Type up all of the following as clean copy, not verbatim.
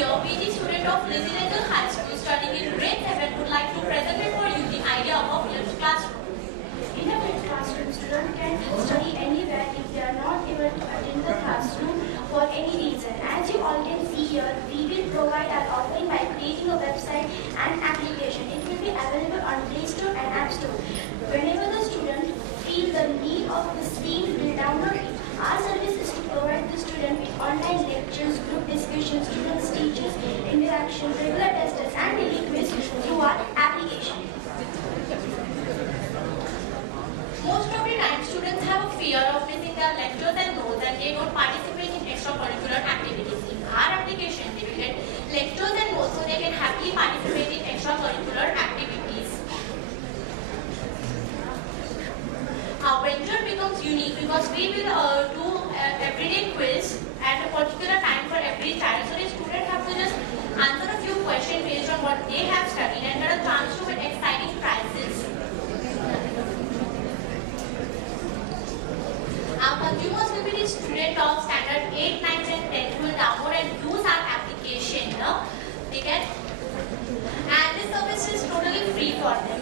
here, we the student of Residential High School studying in grade 7 would like to present for you the idea of a flipped classroom. In a flipped classroom, students can study anywhere if they are not able to attend the classroom for any reason. As you all can see here, we will provide our offering by creating a website and application. It will be available on Play Store and App Store. Whenever the student feel the need of the stream, will download it. Our service is to provide the student with online lectures, group discussions, students, teachers, interaction, regular testers, and daily quiz through our application. Most of the time, students have a fear of missing their lectures and notes and they don't participate in extracurricular activities. In our application, they will get lectures and notes so they can happily participate in extracurricular activities. Our venture becomes unique because we will do everyday quiz at a particular time for every child. So the student have to just answer a few questions based on what they have studied and get a chance to win exciting prizes. Our consumers will be the student of standard 8, 9, and 10 who will download and use our application. They get, and this service is totally free for them.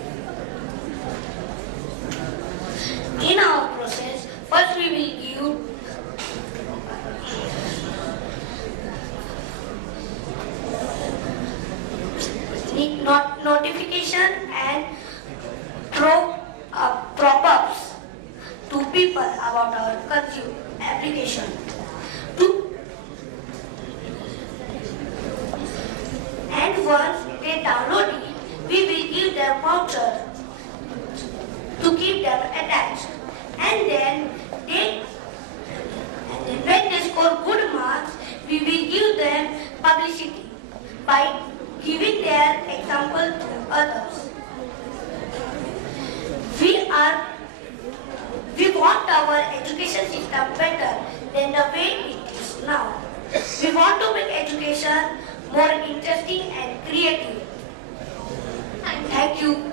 In our process, first we will give notification and pop-ups to people about our application. And once they download it, we will give them voucher to keep them attached. And then when they score good marks, we will give them publicity by giving their example to others. We want our education system better than the way it is now. We want to make education more interesting and creative. Thank you.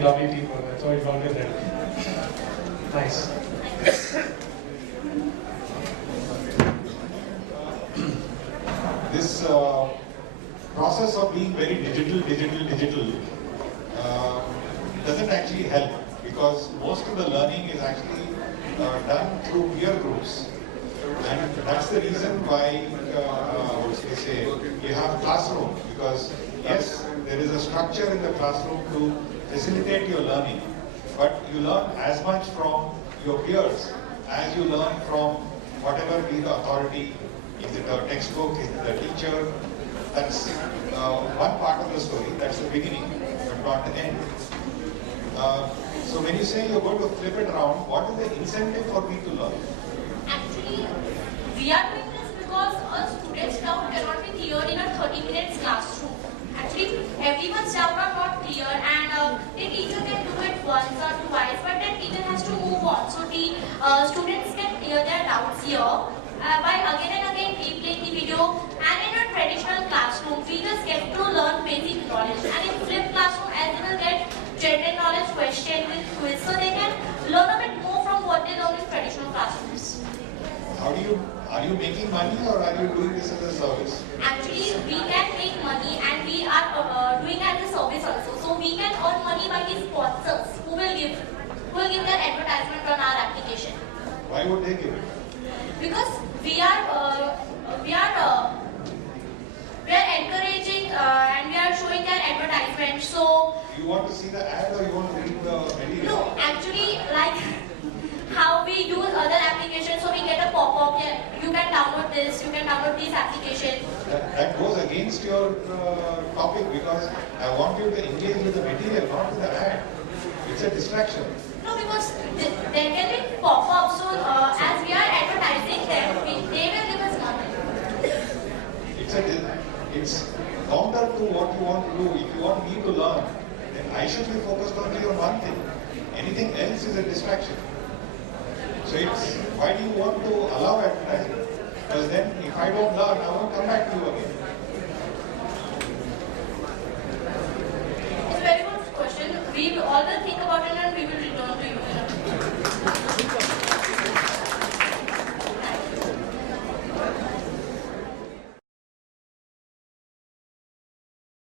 Lovely people. That's why you found it there. Nice. This process of being very digital doesn't actually help because most of the learning is actually done through peer groups. And that's the reason why we say you have classroom, because yes, there is a structure in the classroom to facilitate your learning, but you learn as much from your peers as you learn from whatever be the authority. Is it a textbook, is it a teacher? That's one part of the story, that's the beginning, but not the end. So when you say you're going to flip it around, what is the incentive for me to learn? Actually, we are doing this because a student's doubt cannot be cleared in a 30 minutes classroom. Actually, everyone's doubt are not clear and the teacher can do it once or twice, but then teacher has to move on. So the students can clear their doubts here by again and again replaying the video. And in a traditional classroom, we just get to learn basic knowledge. And in flipped classroom, as they will get general knowledge question with quiz, so they can learn a bit more from what they learn in traditional classrooms. Are you making money or are you doing this as a service? Actually, we can make money and we are doing as a service also. So we can earn money by the sponsors who will give their advertisement on our application. Why would they give it? Because we are encouraging and we are showing their advertisement. So You want to see the ad or you want to read the material? no, actually, like how we do other applications, so we get a pop-up. Yeah, you can download this, you can download this application. That goes against your topic because I want you to engage with the material, not with the ad. It's a distraction. No, because there can be pop-up. So as we are advertising them, they will give us money. It's counter to what you want to do. If you want me to learn, then I should be focused only on one thing. Anything else is a distraction. So why do you want to allow advertising? Because then if I don't learn, I won't come back to you again. It's a very good question. We all all will think about it and we will return to you.